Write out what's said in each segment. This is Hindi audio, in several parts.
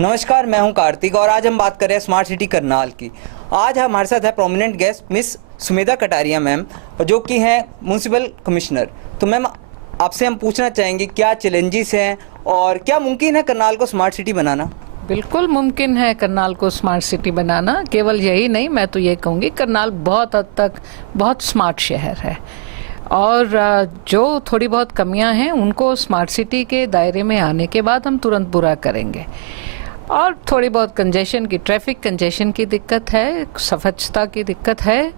नमस्कार, मैं हूं कार्तिक और आज हम बात कर रहे हैं स्मार्ट सिटी करनाल की। आज हमारे साथ है prominent guest miss Sumedha Kataria ma'am, जो कि हैं म्यूनसिपल कमिश्नर। तो मैम, आपसे हम पूछना चाहेंगे क्या चैलेंजेस हैं और क्या मुमकिन है करनाल को स्मार्ट सिटी बनाना? बिल्कुल मुमकिन है करनाल को स्मार्ट सिटी बनाना। केवल यही नहीं, मैं तो ये कहूँगी करनाल बहुत हद तक बहुत स्मार्ट शहर है और जो थोड़ी बहुत कमियां हैं उनको स्मार्ट सिटी के दायरे में आने के बाद हम तुरंत पूरा करेंगे। और थोड़ी बहुत कंजेशन की, ट्रैफिक कंजेशन की दिक्कत है, स्वच्छता की दिक्कत है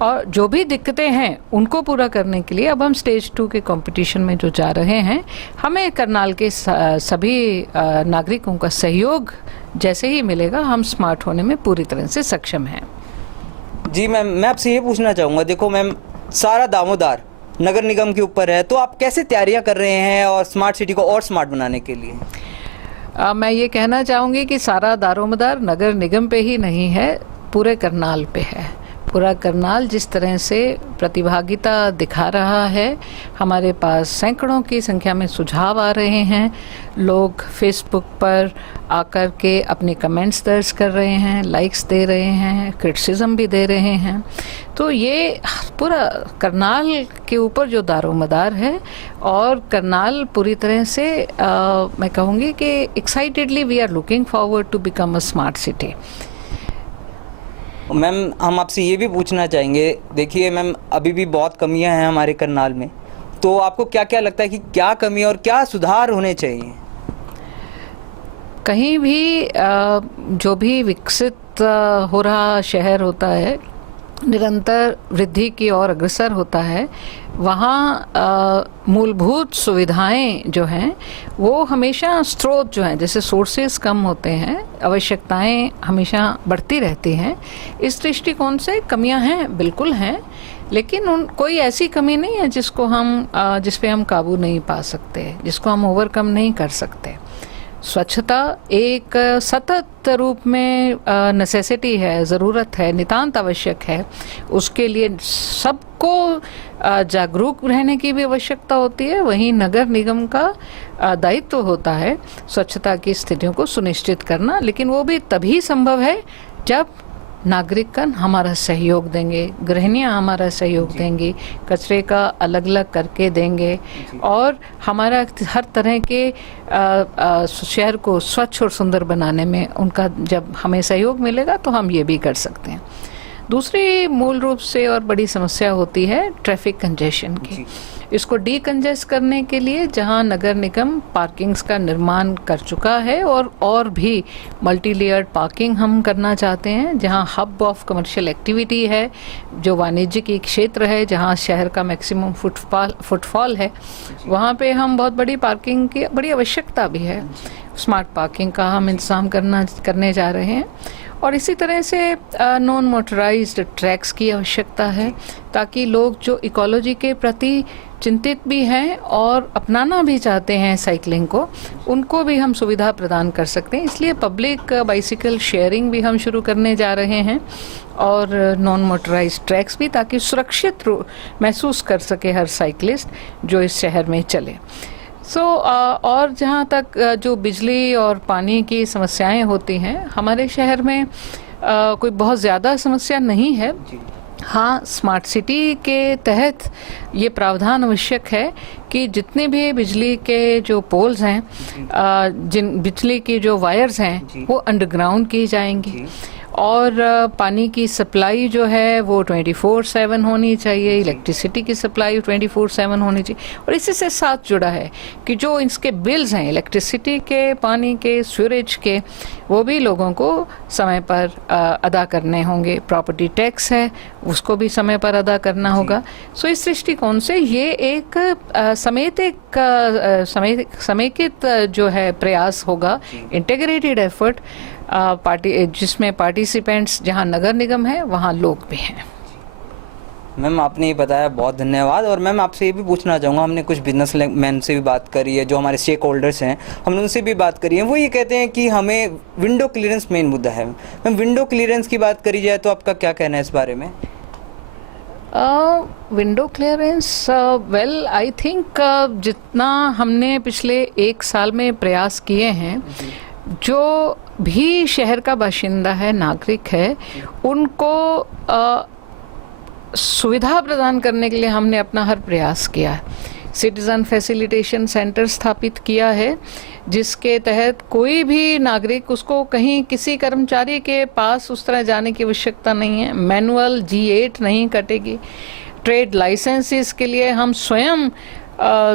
और जो भी दिक्कतें हैं उनको पूरा करने के लिए अब हम स्टेज 2 के कंपटीशन में जो जा रहे हैं, हमें करनाल के सभी नागरिकों का सहयोग जैसे ही मिलेगा, हम स्मार्ट होने में पूरी तरह से सक्षम हैं। जी मैम, मैं आपसे ये पूछना चाहूँगा, देखो मैम, सारा दामोदार नगर निगम के ऊपर है, तो आप कैसे तैयारियां कर रहे हैं और स्मार्ट सिटी को और स्मार्ट बनाने के लिए? मैं ये कहना चाहूँगी कि सारा दारोमदार नगर निगम पे ही नहीं है, पूरे करनाल पे है। पूरा करनाल जिस तरह से प्रतिभागिता दिखा रहा है, हमारे पास सैकड़ों की संख्या में सुझाव आ रहे हैं। लोग फेसबुक पर आकर के अपने कमेंट्स दर्ज कर रहे हैं, लाइक्स दे रहे हैं, क्रिटिसिज्म भी दे रहे हैं। तो ये पूरा करनाल के ऊपर जो दारोमदार है और करनाल पूरी तरह से मैं कहूँगी कि excitedly we are looking forward to become a smart city. Ma'am, हम आपसे ये भी पूछना चाहेंगे, देखिए मैम, अभी भी बहुत कमियां हैं हमारे करनाल में, तो आपको क्या क्या लगता है कि क्या कमी और क्या सुधार होने चाहिए? कहीं भी जो भी विकसित हो रहा शहर होता है, निरंतर वृद्धि की ओर अग्रसर होता है, वहाँ मूलभूत सुविधाएं जो हैं वो हमेशा स्रोत जो हैं, जैसे सोर्सेस कम होते हैं, आवश्यकताएं हमेशा बढ़ती रहती हैं। इस दृष्टिकोण से कमियां हैं, बिल्कुल हैं, लेकिन कोई ऐसी कमी नहीं है जिसको जिस पे हम काबू नहीं पा सकते, जिसको हम ओवरकम नहीं कर सकते। स्वच्छता एक सतत रूप में नेसेसिटी है, ज़रूरत है, नितांत आवश्यक है। उसके लिए सबको जागरूक रहने की भी आवश्यकता होती है। वहीं नगर निगम का दायित्व होता है स्वच्छता की स्थितियों को सुनिश्चित करना, लेकिन वो भी तभी संभव है जब नागरिकगण हमारा सहयोग देंगे, गृहिणियाँ हमारा सहयोग देंगी, कचरे का अलग अलग करके देंगे और हमारा हर तरह के शहर को स्वच्छ और सुंदर बनाने में उनका जब हमें सहयोग मिलेगा तो हम ये भी कर सकते हैं। दूसरी मूल रूप से और बड़ी समस्या होती है ट्रैफिक कंजेशन की। इसको डीकंजेस्ट करने के लिए जहां नगर निगम पार्किंग्स का निर्माण कर चुका है और भी मल्टी लेयर्ड पार्किंग हम करना चाहते हैं, जहां हब ऑफ कमर्शियल एक्टिविटी है, जो वाणिज्यिक क्षेत्र है, जहां शहर का मैक्सिमम फुटफॉल है, वहां पे हम बहुत बड़ी पार्किंग की बड़ी आवश्यकता भी है। स्मार्ट पार्किंग का हम इंतजाम करने जा रहे हैं और इसी तरह से नॉन मोटराइज्ड ट्रैक्स की आवश्यकता है, ताकि लोग जो इकोलॉजी के प्रति चिंतित भी हैं और अपनाना भी चाहते हैं साइकिलिंग को, उनको भी हम सुविधा प्रदान कर सकते हैं। इसलिए पब्लिक बाइसिकल शेयरिंग भी हम शुरू करने जा रहे हैं और नॉन मोटराइज्ड ट्रैक्स भी, ताकि सुरक्षित महसूस कर सके हर साइकिलिस्ट जो इस शहर में चले। और जहाँ तक जो बिजली और पानी की समस्याएं होती हैं, हमारे शहर में कोई बहुत ज़्यादा समस्या नहीं है। हाँ, स्मार्ट सिटी के तहत ये प्रावधान आवश्यक है कि जितने भी बिजली के जो पोल्स हैं, जिन बिजली की जो वायर्स हैं, वो अंडरग्राउंड की जाएंगी और पानी की सप्लाई जो है वो 24/7 होनी चाहिए, इलेक्ट्रिसिटी की सप्लाई 24/7 होनी चाहिए। और इसी से साथ जुड़ा है कि जो इसके बिल्स हैं, इलेक्ट्रिसिटी के, पानी के, सीवरेज के, वो भी लोगों को समय पर अदा करने होंगे। प्रॉपर्टी टैक्स है, उसको भी समय पर अदा करना होगा। सो इस दृष्टिकोण से ये एक समेकित जो है प्रयास होगा, इंटीग्रेटेड एफर्ट, जिसमें पार्टिसिपेंट्स जहां नगर निगम है वहां लोग भी हैं। मैम, आपने ये बताया, बहुत धन्यवाद। और मैम, आपसे ये भी पूछना चाहूँगा, हमने कुछ बिजनेसमैन से भी बात करी है, जो हमारे स्टेक होल्डर्स हैं, हमने उनसे भी बात करी है। वो ये कहते हैं कि हमें विंडो क्लियरेंस मेन मुद्दा है। मैम, विंडो क्लियरेंस की बात करी जाए तो आपका क्या कहना है इस बारे में? Window clearance, well I think जितना हमने पिछले 1 साल में प्रयास किए हैं, जो भी शहर का बाशिंदा है, नागरिक है, उनको सुविधा प्रदान करने के लिए हमने अपना हर प्रयास किया है। सिटीज़न फैसिलिटेशन सेंटर स्थापित किया है, जिसके तहत कोई भी नागरिक, उसको कहीं किसी कर्मचारी के पास उस तरह जाने की आवश्यकता नहीं है। मैनुअल G8 नहीं कटेगी। ट्रेड लाइसेंसेस के लिए हम स्वयं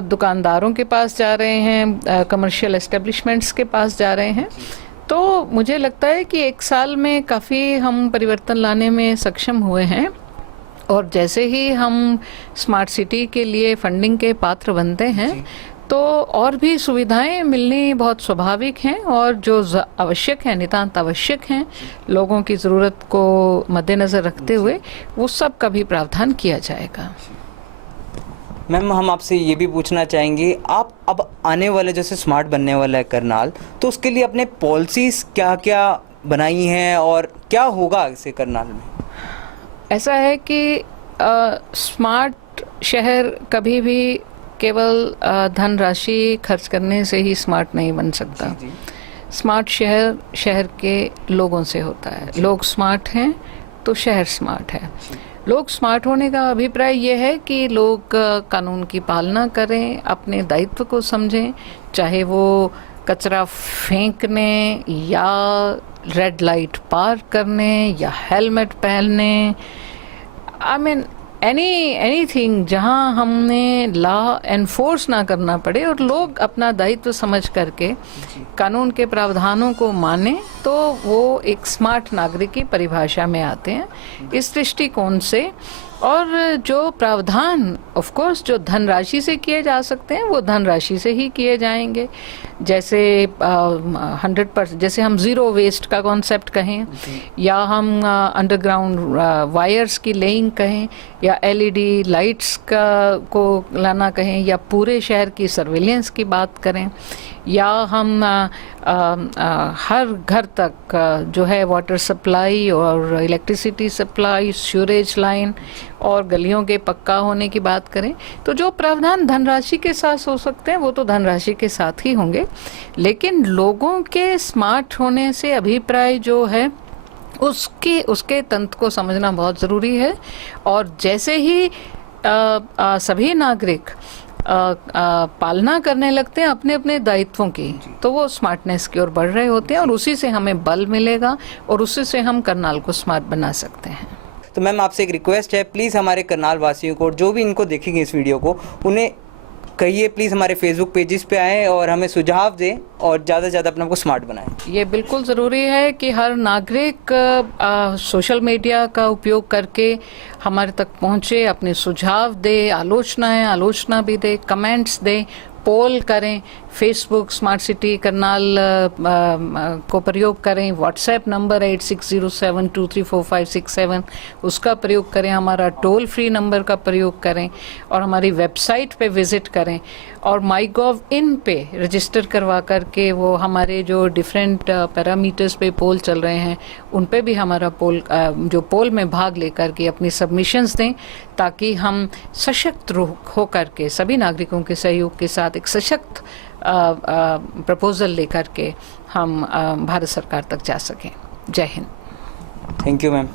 दुकानदारों के पास जा रहे हैं, कमर्शियल एस्टेब्लिशमेंट्स के पास जा रहे हैं। तो मुझे लगता है कि 1 साल में काफ़ी हम परिवर्तन लाने में सक्षम हुए हैं, और जैसे ही हम स्मार्ट सिटी के लिए फंडिंग के पात्र बनते हैं तो और भी सुविधाएं मिलनी बहुत स्वाभाविक हैं, और जो आवश्यक है, नितांत आवश्यक हैं, लोगों की ज़रूरत को मद्देनज़र रखते हुए वो सब का भी प्रावधान किया जाएगा। मैम, हम आपसे ये भी पूछना चाहेंगे, आप अब आने वाले जैसे स्मार्ट बनने वाला है करनाल, तो उसके लिए अपने पॉलिसीज़ क्या क्या बनाई हैं और क्या होगा इसे करनाल में? ऐसा है कि स्मार्ट शहर कभी भी केवल धनराशि खर्च करने से ही स्मार्ट नहीं बन सकता। जी। स्मार्ट शहर शहर के लोगों से होता है। लोग स्मार्ट हैं तो शहर स्मार्ट है। लोग स्मार्ट होने का अभिप्राय ये है कि लोग कानून की पालना करें, अपने दायित्व को समझें, चाहे वो कचरा फेंकने या रेड लाइट पार करने या हेलमेट पहनने, आई मीन एनीथिंग, जहां हमने लॉ एनफोर्स ना करना पड़े और लोग अपना दायित्व समझ करके कानून के प्रावधानों को माने, तो वो एक स्मार्ट नागरिक की परिभाषा में आते हैं। इस दृष्टिकोण से, और जो प्रावधान ऑफ कोर्स जो धनराशि से किए जा सकते हैं वो धनराशि से ही किए जाएंगे। जैसे 100%, जैसे हम ज़ीरो वेस्ट का कॉन्सेप्ट कहें, या हम अंडरग्राउंड वायर्स की लेइंग कहें, या LED लाइट्स को लाना कहें, या पूरे शहर की सर्विलेंस की बात करें, या हम हर घर तक जो है वाटर सप्लाई और इलेक्ट्रिसिटी सप्लाई, सीवरेज लाइन और गलियों के पक्का होने की बात करें, तो जो प्रावधान धनराशि के साथ हो सकते हैं वो तो धनराशि के साथ ही होंगे। लेकिन लोगों के स्मार्ट होने से अभिप्राय जो है उसके तंत्र को समझना बहुत ज़रूरी है। और जैसे ही सभी नागरिक पालना करने लगते हैं अपने अपने दायित्वों की, तो वो स्मार्टनेस की ओर बढ़ रहे होते हैं, और उसी से हमें बल मिलेगा और उसी से हम करनाल को स्मार्ट बना सकते हैं। तो मैम, आपसे एक रिक्वेस्ट है, प्लीज़ हमारे करनाल वासियों को, जो भी इनको देखेंगे इस वीडियो को, उन्हें कहिए प्लीज़ हमारे फेसबुक पेजेस पे आएँ और हमें सुझाव दें और ज़्यादा से ज़्यादा अपने को स्मार्ट बनाएं। ये बिल्कुल ज़रूरी है कि हर नागरिक सोशल मीडिया का उपयोग करके हमारे तक पहुँचे, अपने सुझाव दे, आलोचना भी दे, कमेंट्स दे, पोल करें, फेसबुक स्मार्ट सिटी करनाल को प्रयोग करें, व्हाट्सएप नंबर 8607234567 उसका प्रयोग करें, हमारा टोल फ्री नंबर का प्रयोग करें, और हमारी वेबसाइट पे विज़िट करें, और MyGov.in पे रजिस्टर करवा करके वो हमारे जो डिफरेंट पैरामीटर्स पे पोल चल रहे हैं उन पे भी हमारा पोल में भाग लेकर के अपनी सबमिशंस दें, ताकि हम सशक्त हो करके सभी नागरिकों के सहयोग के साथ एक सशक्त प्रपोजल लेकर के हम भारत सरकार तक जा सकें। जय हिंद। Thank you ma'am.